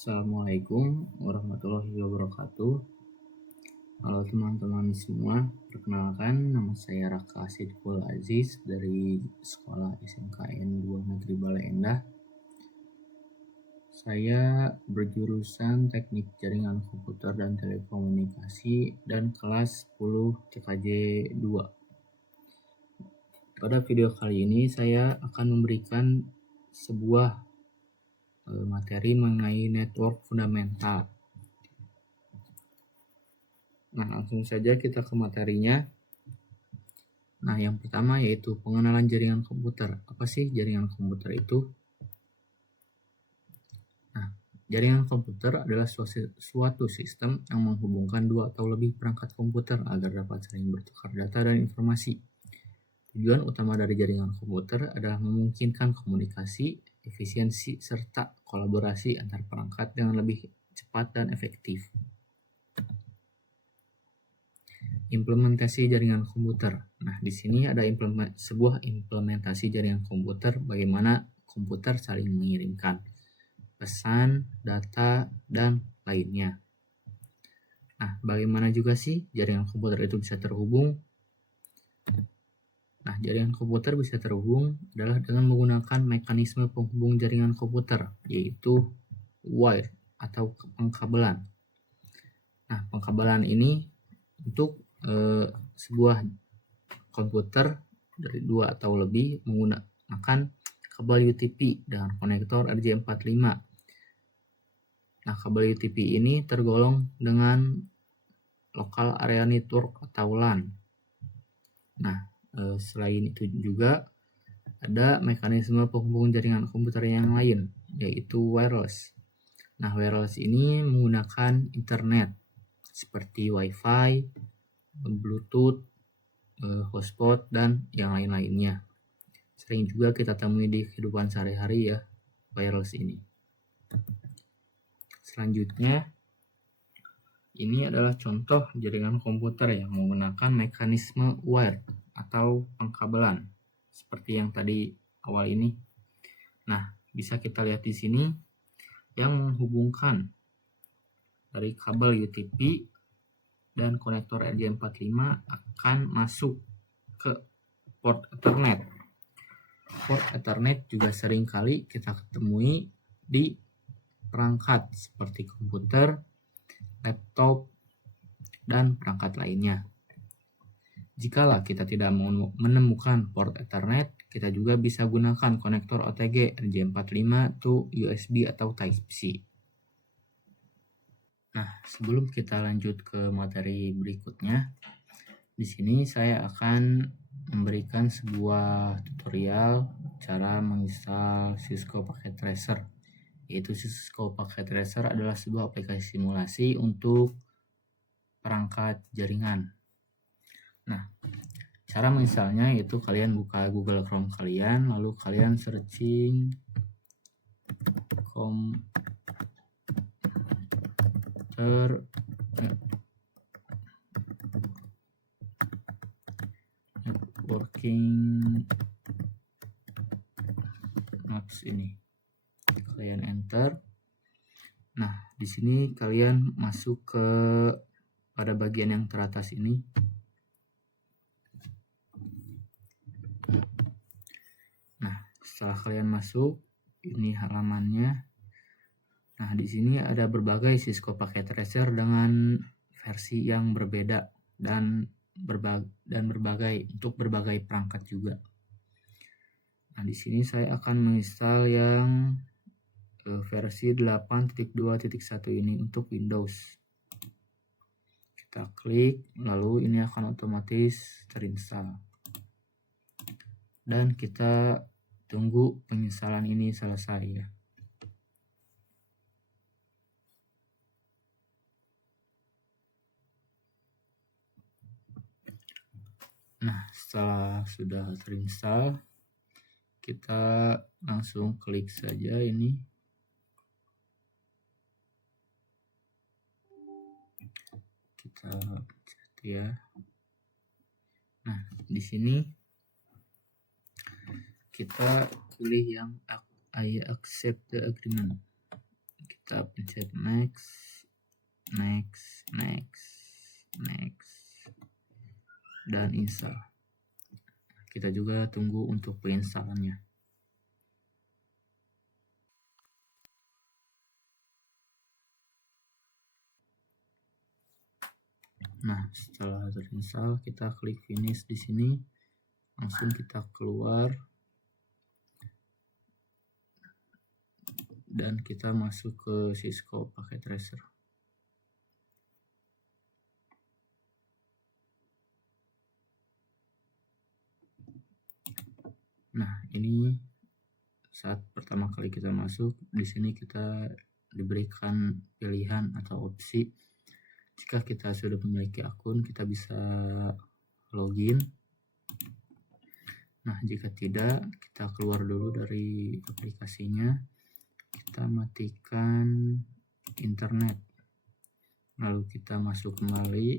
Assalamualaikum warahmatullahi wabarakatuh. Halo teman-teman semua, perkenalkan nama saya Raka Sidqul Aziz dari Sekolah SMKN 2 Negeri Bale Endah. Saya berjurusan Teknik Jaringan Komputer dan Telekomunikasi dan kelas 10 CKJ 2. Pada video kali ini saya akan memberikan sebuah materi mengenai network fundamental. Nah, langsung saja kita ke materinya. Nah, yang pertama yaitu pengenalan jaringan komputer. Apa sih jaringan komputer itu? Nah, jaringan komputer adalah suatu sistem yang menghubungkan dua atau lebih perangkat komputer agar dapat saling bertukar data dan informasi. Tujuan utama dari jaringan komputer adalah memungkinkan komunikasi, efisiensi, serta kolaborasi antar perangkat dengan lebih cepat dan efektif. Implementasi jaringan komputer. Nah, di sini ada sebuah implementasi jaringan komputer bagaimana komputer saling mengirimkan pesan, data, dan lainnya. Nah, bagaimana juga sih jaringan komputer itu bisa terhubung? Nah, jaringan komputer bisa terhubung adalah dengan menggunakan mekanisme penghubung jaringan komputer, yaitu wire atau pengkabelan. Nah, pengkabelan ini untuk sebuah komputer dari dua atau lebih menggunakan kabel UTP dengan konektor RJ45. Nah, kabel UTP ini tergolong dengan Local Area Network atau LAN. Nah, selain itu juga ada mekanisme penghubung jaringan komputer yang lain, yaitu wireless. Nah, wireless ini menggunakan internet seperti Wi-Fi, Bluetooth, hotspot, dan yang lain-lainnya. Sering juga kita temui di kehidupan sehari-hari ya, wireless ini. Selanjutnya, ini adalah contoh jaringan komputer yang menggunakan mekanisme wire atau pengkabelan seperti yang tadi awal ini. Nah, bisa kita lihat di sini yang menghubungkan dari kabel UTP dan konektor RJ45 akan masuk ke port Ethernet. Port Ethernet juga sering kali kita ketemui di perangkat seperti komputer, laptop, dan perangkat lainnya. Jikalau kita tidak menemukan port Ethernet, kita juga bisa gunakan konektor OTG RJ45 to USB atau Type-C. Nah, sebelum kita lanjut ke materi berikutnya, di sini saya akan memberikan sebuah tutorial cara menginstal Cisco Packet Tracer. Yaitu Cisco Packet Tracer adalah sebuah aplikasi simulasi untuk perangkat jaringan. Nah, cara menginstalnya yaitu kalian buka Google Chrome kalian, lalu kalian searching networking apps ini. Kalian enter. Nah, di sini kalian masuk ke pada bagian yang teratas ini. Nah, setelah kalian masuk, ini halamannya. Nah, di sini ada berbagai Cisco Packet Tracer dengan versi yang berbeda dan berbagai untuk berbagai perangkat juga. Nah, di sini saya akan menginstal yang versi 8.2.1 ini untuk Windows. Kita klik, lalu ini akan otomatis terinstall. Dan kita tunggu penginstalan ini selesai ya. Nah, setelah sudah terinstall, kita langsung klik saja ini. Kita pencet ya. Nah, di sini kita pilih yang I accept the agreement. Kita pencet next, dan install. Kita juga tunggu untuk penginstalannya. Nah, setelah terinstall, kita klik finish di sini. Langsung kita keluar dan kita masuk ke Cisco Packet Tracer. Nah, ini saat pertama kali kita masuk, di sini kita diberikan pilihan atau opsi. Jika kita sudah memiliki akun, kita bisa login. Nah, jika tidak, kita keluar dulu dari aplikasinya. Kita matikan internet. Lalu kita masuk kembali.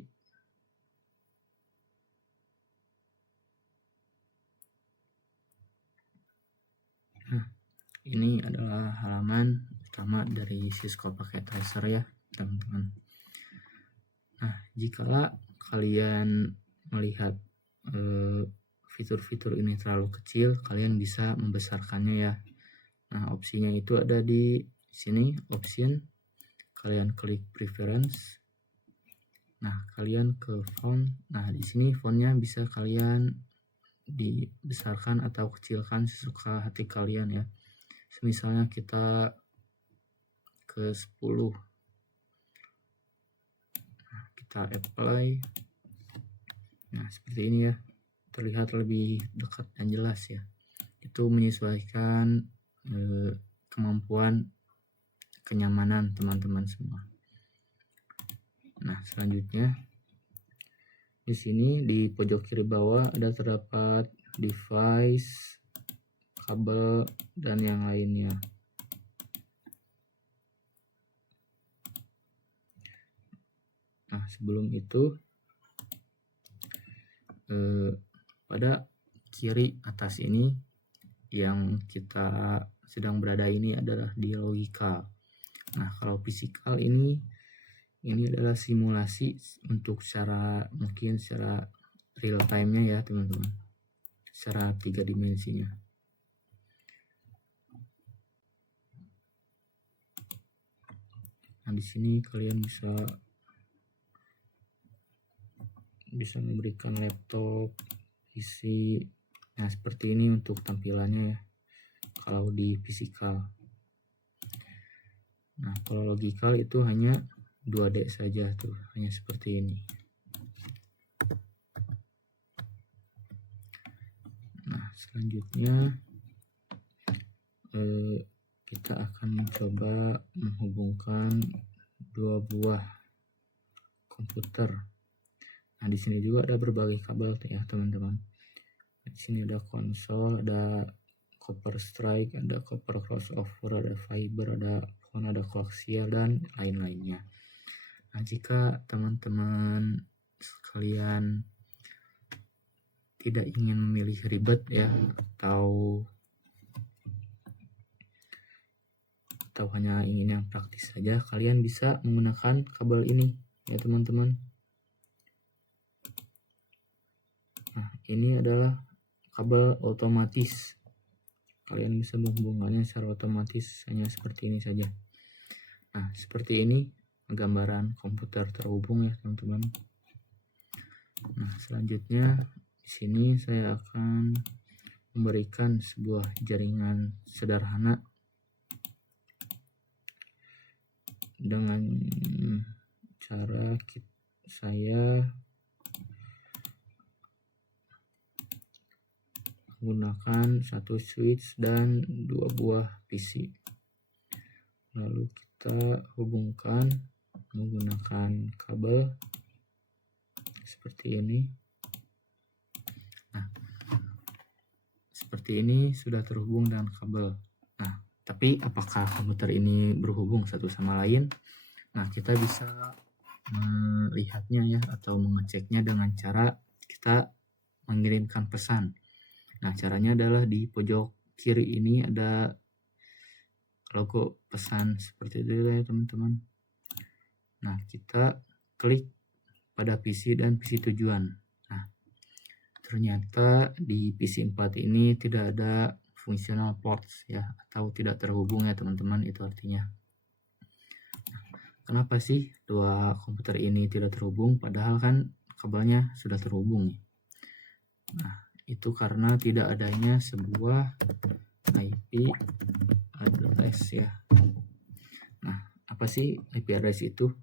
Nah, ini adalah halaman utama dari Cisco Packet Tracer ya, teman-teman. Nah, jikalau kalian melihat fitur-fitur ini terlalu kecil, kalian bisa membesarkannya ya. Nah, opsinya itu ada di sini, option. Kalian klik preference. Nah, kalian ke font. Nah, di sini fontnya bisa kalian dibesarkan atau kecilkan sesuka hati kalian ya. Misalnya kita ke 10. Nah, kita apply. Nah, seperti ini ya. Terlihat lebih dekat dan jelas ya. Itu menyesuaikan kemampuan kenyamanan teman-teman semua. Nah, selanjutnya di sini di pojok kiri bawah ada terdapat device, kabel, dan yang lainnya. Nah, sebelum itu pada kiri atas ini yang kita sedang berada ini adalah di logikal. Nah, kalau fisikal ini adalah simulasi untuk mungkin secara real time-nya ya teman-teman, secara 3 dimensinya. Nah, di sini kalian bisa memberikan laptop, PC. Nah, seperti ini untuk tampilannya ya, kalau di fisikal. Nah, kalau logikal itu hanya 2D saja tuh, hanya seperti ini. Nah, selanjutnya kita akan mencoba menghubungkan 2 buah komputer. Nah, di sini juga ada berbagai kabel ya teman-teman. Di sini ada konsol, ada copper strike, ada copper crossover, ada fiber, ada phone, ada coaxial, dan lain-lainnya. Nah, jika teman-teman sekalian tidak ingin memilih ribet ya, atau hanya ingin yang praktis saja, kalian bisa menggunakan kabel ini ya teman-teman. Nah, ini adalah kabel otomatis. Kalian bisa menghubungkannya secara otomatis hanya seperti ini saja. Nah, seperti ini gambaran komputer terhubung ya teman-teman. Nah, selanjutnya di sini saya akan memberikan sebuah jaringan sederhana dengan cara saya menggunakan 1 switch dan 2 buah PC. Lalu kita hubungkan menggunakan kabel seperti ini. Nah, seperti ini sudah terhubung dengan kabel. Nah, tapi apakah komputer ini berhubung satu sama lain? Nah, kita bisa melihatnya ya, atau mengeceknya dengan cara kita mengirimkan pesan. Nah, caranya adalah di pojok kiri ini ada logo pesan seperti itu ya teman-teman. Nah, kita klik pada PC dan PC tujuan. Nah, ternyata di PC 4 ini tidak ada fungsional ports ya, atau tidak terhubung ya teman-teman, itu artinya. Kenapa sih dua komputer ini tidak terhubung padahal kan kabelnya sudah terhubung? Nah, itu karena tidak adanya sebuah IP address ya. Nah, apa sih IP address itu?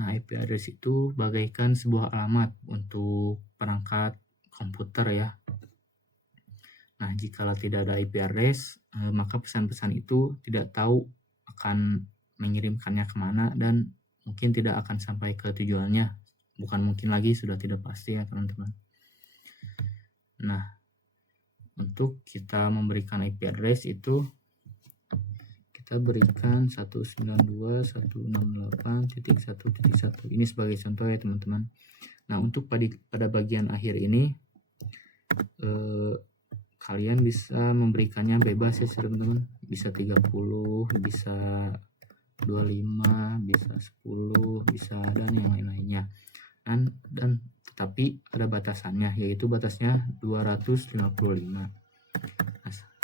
Nah, IP address itu bagaikan sebuah alamat untuk perangkat komputer ya. Nah, jika tidak ada IP address, maka pesan-pesan itu tidak tahu akan mengirimkannya kemana dan mungkin tidak akan sampai ke tujuannya. Bukan mungkin lagi, sudah tidak pasti ya teman-teman. Nah, untuk kita memberikan IP address itu kita berikan 192.168.1.1. Ini sebagai contoh ya teman-teman. Nah, untuk pada bagian akhir ini kalian bisa memberikannya bebas ya teman-teman. Bisa 30, bisa 25, bisa 10, bisa dan yang lain-lainnya. Dan tetapi ada batasannya, yaitu batasnya 255. Nah,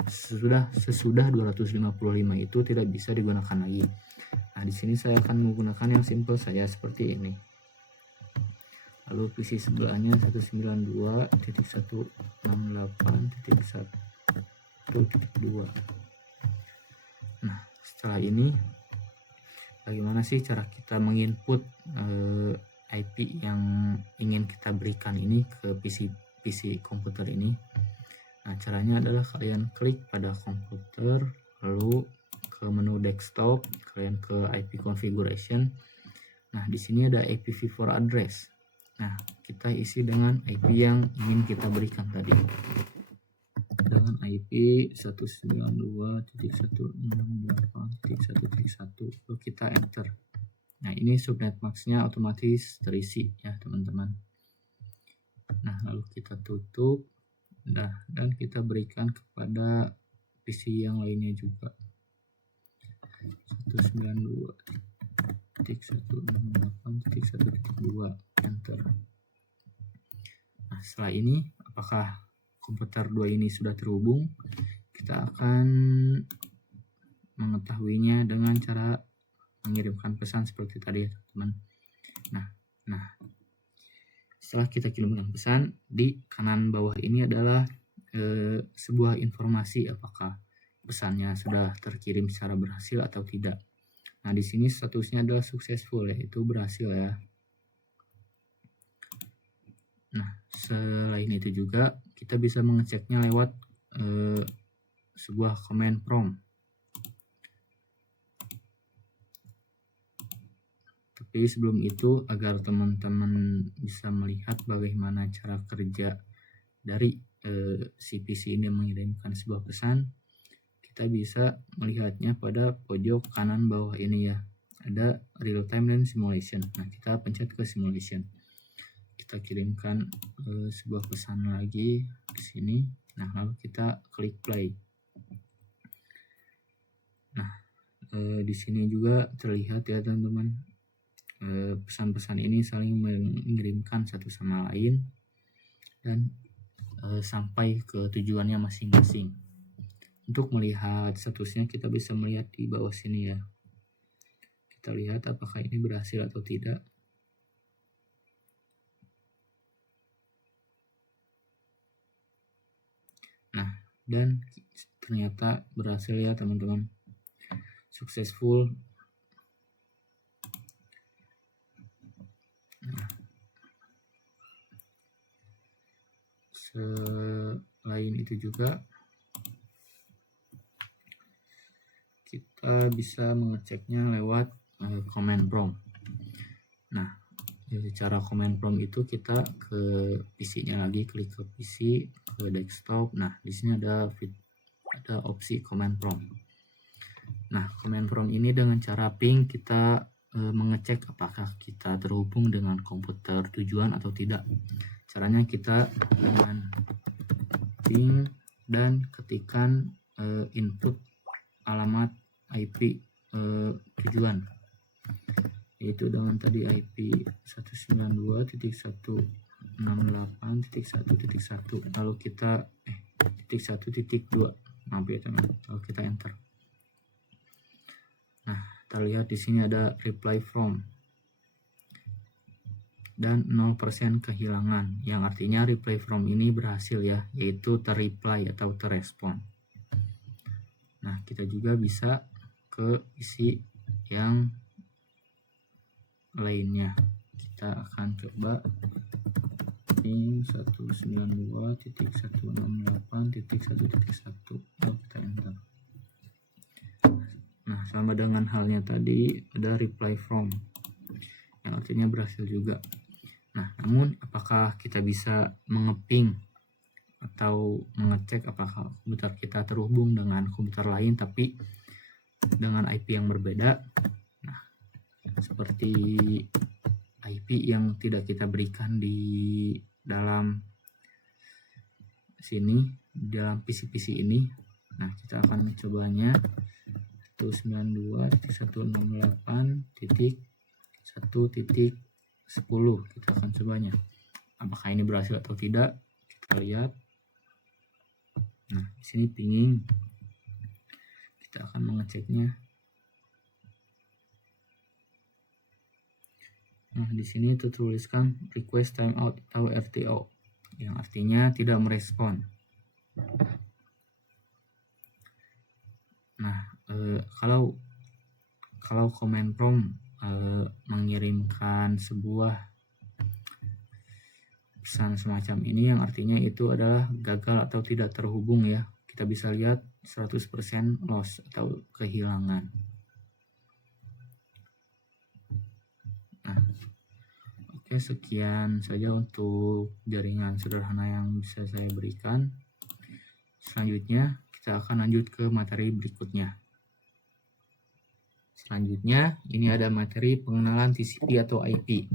sesudah 255 itu tidak bisa digunakan lagi. Nah, di sini saya akan menggunakan yang simple saja seperti ini. Lalu PC sebelahnya 192.168.1.2. Nah, setelah ini bagaimana sih cara kita menginput IP yang ingin kita berikan ini ke PC komputer ini? Nah, caranya adalah kalian klik pada komputer, lalu ke menu desktop, kalian ke IP configuration. Nah, di sini ada IPv4 address. Nah, kita isi dengan IP yang ingin kita berikan tadi. Dengan IP 192.168.1.1, lalu kita enter. Nah, ini subnet max-nya otomatis terisi ya teman-teman. Nah, lalu kita tutup. Nah, dan kita berikan kepada PC yang lainnya juga. 192.168.1.2, enter. Nah, setelah ini apakah komputer 2 ini sudah terhubung? Kita akan mengetahuinya dengan cara mengirimkan pesan seperti tadi ya teman-teman. Nah, setelah kita kirimkan pesan, di kanan bawah ini adalah sebuah informasi apakah pesannya sudah terkirim secara berhasil atau tidak. Nah, di sini statusnya adalah successful, yaitu berhasil ya. Nah, selain itu juga kita bisa mengeceknya lewat sebuah command prompt. Tapi sebelum itu, agar teman-teman bisa melihat bagaimana cara kerja dari si PC ini mengirimkan sebuah pesan, kita bisa melihatnya pada pojok kanan bawah ini ya. Ada real time dan simulation. Nah, kita pencet ke simulation. Kita kirimkan sebuah pesan lagi ke sini. Nah, lalu kita klik play. Nah, di sini juga terlihat ya teman-teman, pesan-pesan ini saling mengirimkan satu sama lain dan sampai ke tujuannya masing-masing. Untuk melihat statusnya kita bisa melihat di bawah sini ya. Kita lihat apakah ini berhasil atau tidak. Nah, dan ternyata berhasil ya teman-teman. Successful. Nah, selain itu juga kita bisa mengeceknya lewat command prompt. Nah, cara command prompt itu kita ke PC-nya lagi, klik ke PC, ke desktop. Nah, di sini ada opsi command prompt. Nah, command prompt ini dengan cara ping kita mengecek apakah kita terhubung dengan komputer tujuan atau tidak. Caranya kita dengan ping dan ketikkan input alamat IP tujuan, yaitu dengan tadi IP 192.168.1.1, lalu kita .1.2, maaf ya teman, kalau kita enter. Nah, kita lihat di sini ada reply from dan 0% kehilangan, yang artinya reply from ini berhasil ya, yaitu terreply atau terrespon. Nah, kita juga bisa ke isi yang lainnya. Kita akan coba ping 192.168.1.1, lalu kita enter. Nah, sama dengan halnya tadi ada reply from, yang artinya berhasil juga. Nah, namun apakah kita bisa mengeping atau mengecek apakah komputer kita terhubung dengan komputer lain tapi dengan IP yang berbeda? Nah, seperti IP yang tidak kita berikan di dalam sini, di dalam PC ini. Nah, kita akan mencobanya 192.168.1.10. Kita akan cobanya. Apakah ini berhasil atau tidak? Kita lihat. Nah, di sini pinging. Kita akan mengeceknya. Nah, di sini tertuliskan request timeout atau RTO, yang artinya tidak merespon. Nah, kalau command prompt mengirimkan sebuah pesan semacam ini, yang artinya itu adalah gagal atau tidak terhubung ya. Kita bisa lihat 100% loss atau kehilangan. Nah, oke, sekian saja untuk jaringan sederhana yang bisa saya berikan. Selanjutnya kita akan lanjut ke materi berikutnya. Selanjutnya ini ada materi pengenalan TCP atau IP.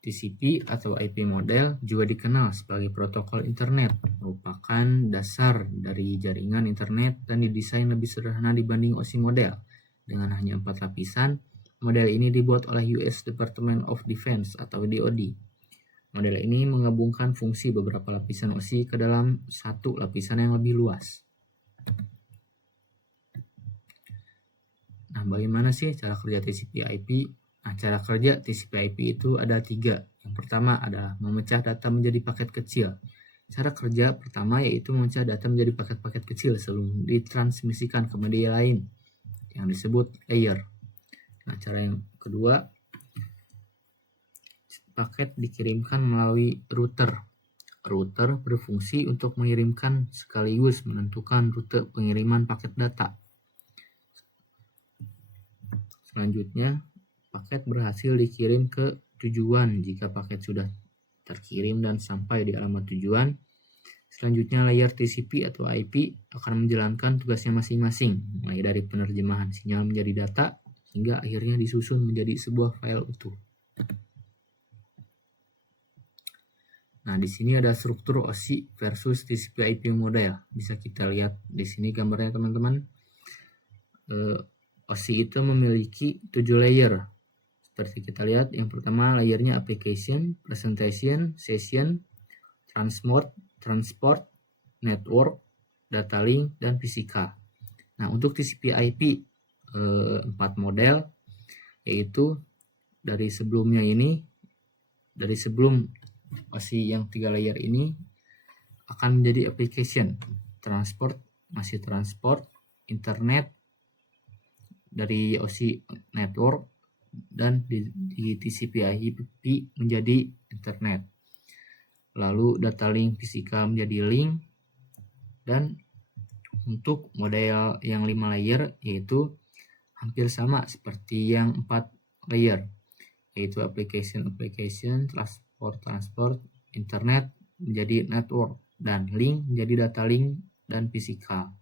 TCP atau IP model juga dikenal sebagai protokol internet, merupakan dasar dari jaringan internet dan didesain lebih sederhana dibanding OSI model. Dengan hanya 4 lapisan, model ini dibuat oleh US Department of Defense atau DoD. Model ini menggabungkan fungsi beberapa lapisan OSI ke dalam satu lapisan yang lebih luas. Nah, bagaimana sih cara kerja TCP/IP? Nah, cara kerja TCP/IP itu ada 3. Yang pertama adalah memecah data menjadi paket kecil. Cara kerja pertama yaitu memecah data menjadi paket-paket kecil sebelum ditransmisikan ke media lain, yang disebut layer. Nah, cara yang kedua, paket dikirimkan melalui router. Router berfungsi untuk mengirimkan sekaligus menentukan rute pengiriman paket data. Selanjutnya, paket berhasil dikirim ke tujuan jika paket sudah terkirim dan sampai di alamat tujuan. Selanjutnya, layer TCP atau IP akan menjalankan tugasnya masing-masing, mulai dari penerjemahan sinyal menjadi data hingga akhirnya disusun menjadi sebuah file utuh. Nah, di sini ada struktur OSI versus TCP/IP model. Bisa kita lihat di sini gambarnya, teman-teman. OSI itu memiliki 7 layer. Seperti kita lihat, yang pertama layernya application, presentation, session, transport, network, data link, dan physical. Nah, untuk TCP/IP 4 model, yaitu dari sebelum OSI yang 3 layer ini akan menjadi application, transport, masih transport, internet, dari OSI network, dan di TCP/IP menjadi internet. Lalu data link physical menjadi link, dan untuk model yang 5 layer yaitu hampir sama seperti yang 4 layer, yaitu application, transport, internet menjadi network, dan link menjadi data link dan physical.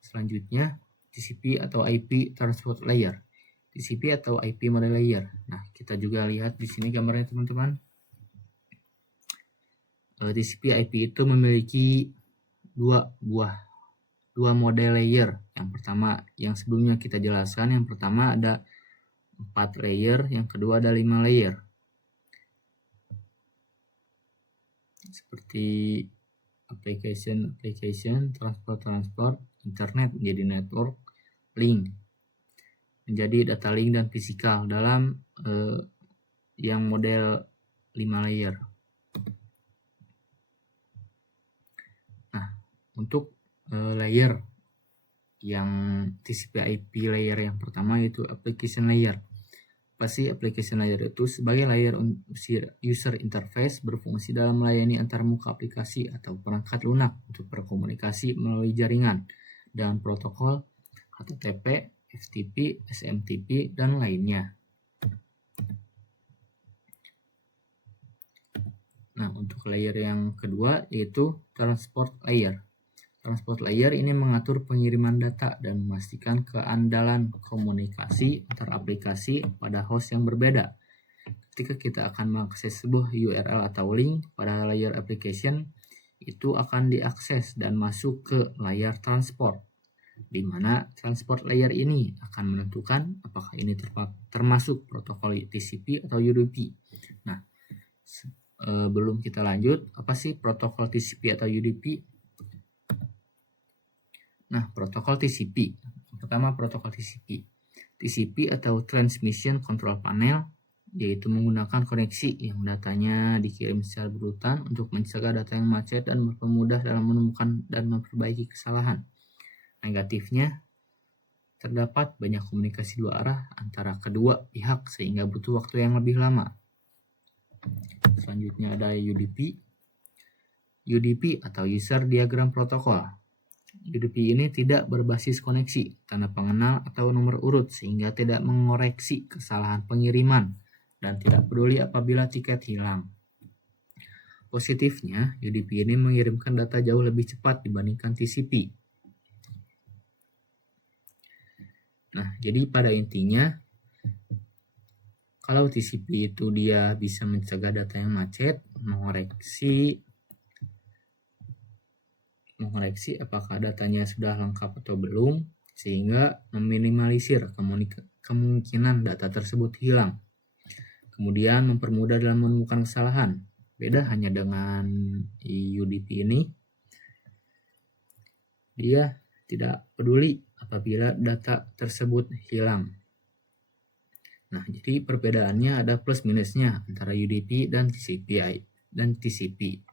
Selanjutnya TCP atau IP transport layer, TCP atau IP model layer. Nah, kita juga lihat di sini gambarnya, teman-teman. TCP/IP itu memiliki 2 buah dua model layer. Yang pertama, yang sebelumnya kita jelaskan, yang pertama ada 4 layer, yang kedua ada 5 layer. Seperti application, transport, internet menjadi network, link menjadi data link dan fisikal dalam yang model 5 layer. Nah, untuk layer yang TCP/IP layer yang pertama yaitu application layer. Pasti application layer itu sebagai layer user interface berfungsi dalam melayani antarmuka aplikasi atau perangkat lunak untuk berkomunikasi melalui jaringan dengan protokol HTTP, FTP, SMTP, dan lainnya. Nah, untuk layer yang kedua yaitu transport layer. Transport layer ini mengatur pengiriman data dan memastikan keandalan komunikasi antar aplikasi pada host yang berbeda. Ketika kita akan mengakses sebuah URL atau link pada layer application, itu akan diakses dan masuk ke layar transport, di mana transport layer ini akan menentukan apakah ini termasuk protokol TCP atau UDP. Nah, belum kita lanjut, apa sih protokol TCP atau UDP? Nah, protokol TCP. Pertama, protokol TCP. TCP atau Transmission Control Panel, yaitu menggunakan koneksi yang datanya dikirim secara berurutan untuk mencegah data yang macet dan mempermudah dalam menemukan dan memperbaiki kesalahan. Negatifnya, terdapat banyak komunikasi dua arah antara kedua pihak sehingga butuh waktu yang lebih lama. Selanjutnya ada UDP. UDP atau User Diagram Protocol. UDP ini tidak berbasis koneksi, tanda pengenal, atau nomor urut sehingga tidak mengoreksi kesalahan pengiriman dan tidak peduli apabila tiket hilang. Positifnya, UDP ini mengirimkan data jauh lebih cepat dibandingkan TCP. Nah, jadi pada intinya, kalau TCP itu dia bisa mencegah data yang macet, mengoreksi apakah datanya sudah lengkap atau belum, sehingga meminimalisir kemungkinan data tersebut hilang. Kemudian mempermudah dalam menemukan kesalahan. Beda hanya dengan UDP ini, dia tidak peduli apabila data tersebut hilang. Nah, jadi perbedaannya ada plus minusnya antara UDP dan TCP.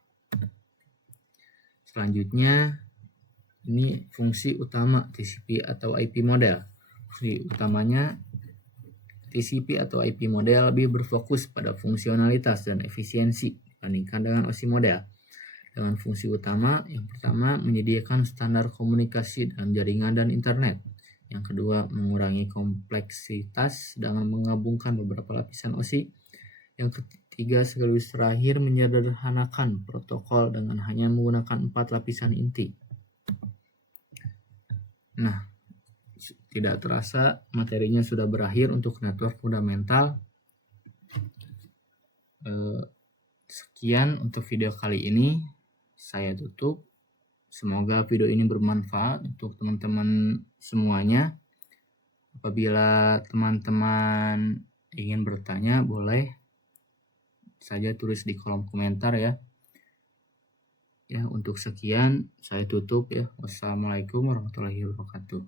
Selanjutnya, ini fungsi utama TCP atau IP model. Fungsi utamanya TCP atau IP model lebih berfokus pada fungsionalitas dan efisiensi dibandingkan dengan OSI model. Dengan fungsi utama, yang pertama menyediakan standar komunikasi dalam jaringan dan internet. Yang kedua, mengurangi kompleksitas dengan menggabungkan beberapa lapisan OSI. Yang ketiga, sekaligus terakhir, menyederhanakan protokol dengan hanya menggunakan 4 lapisan inti. Nah, tidak terasa materinya sudah berakhir untuk network fundamental. Sekian untuk video kali ini. Saya tutup. Semoga video ini bermanfaat untuk teman-teman semuanya. Apabila teman-teman ingin bertanya, boleh saja tulis di kolom komentar ya. Ya, untuk sekian saya tutup ya. Wassalamualaikum warahmatullahi wabarakatuh.